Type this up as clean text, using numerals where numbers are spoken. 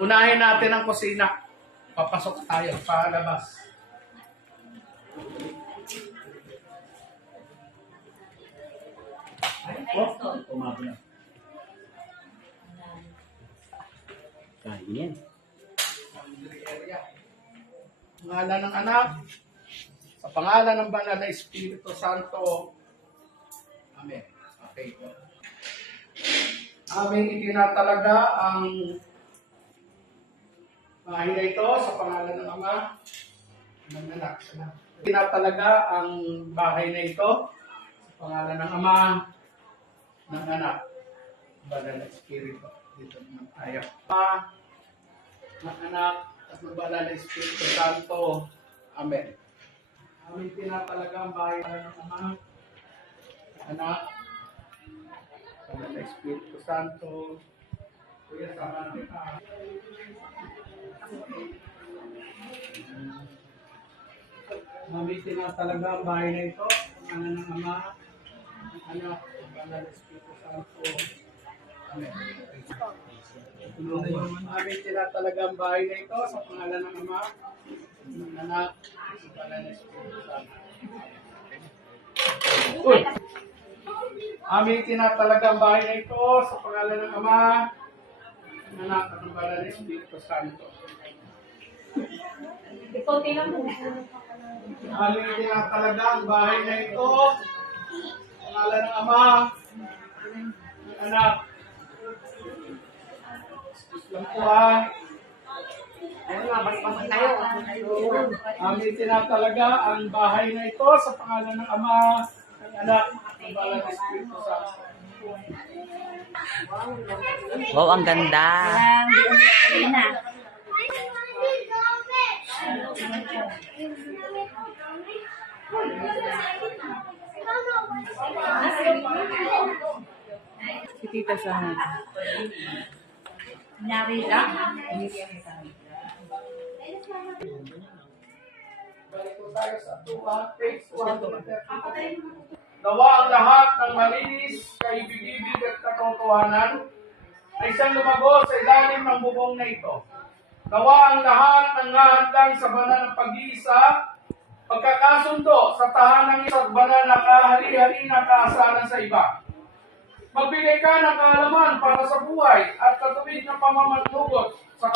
Unahin natin ang kusina. Papasok tayo, palabas. Oh, umabot na. Kain. Pangalan ng anak, sa pangalan ng Banal na Espiritu Santo. Amen. Okay po. Aming itinatalaga ang bahay na ito sa pangalan ng Ama, ng Anak. Itinatalaga ang bahay na ito sa pangalan ng Ama, ng Anak, Banal na Espiritu. Dito naman tayo. Ama, ng Anak, at ng Banal na Espiritu Santo. Amen. Aming tinatalaga ang bahay ng Ama, Anak, Banal na Espiritu Santo. Kuya, sama na kita. Aming tinatalaga ang bahay na ito, pangalan ng Ama, ng Anak, ng Banal na Espiritu Santo. Amen. Aming tinatalaga ang bahay na ito sa pangalan ng Ama, ng Anak, ng Banal na Espiritu Santo. Uy! Aming tinatalaga ang bahay na ito sa pangalan ng Ama, ng Anak, at ng Banal na Espiritu Santo. Aming tinatalaga ang bahay na ito sa pangalan ng Ama, ng Anak. Lang po Aming tinatalaga ang bahay na ito sa pangalan ng Ama, ng Anak, ng Banal na Espiritu Santo. Wow, ang ganda. Si Tita Sana. Nyari lang. Balik po tayo sa 2, page 1. Nawa ang lahat ng malinis, kaibig-ibig at katotohanan ay siyang lumago sa ilalim ng bubong na ito. Nawa ang lahat ng nahadlang sa banal ng pag-iisa, pagkakasundo sa tahanang isa't banal na kahari-hari na kaasaran sa iba. Magbigay ka ng kaalaman para sa buhay at katuwid na pamamanugot sa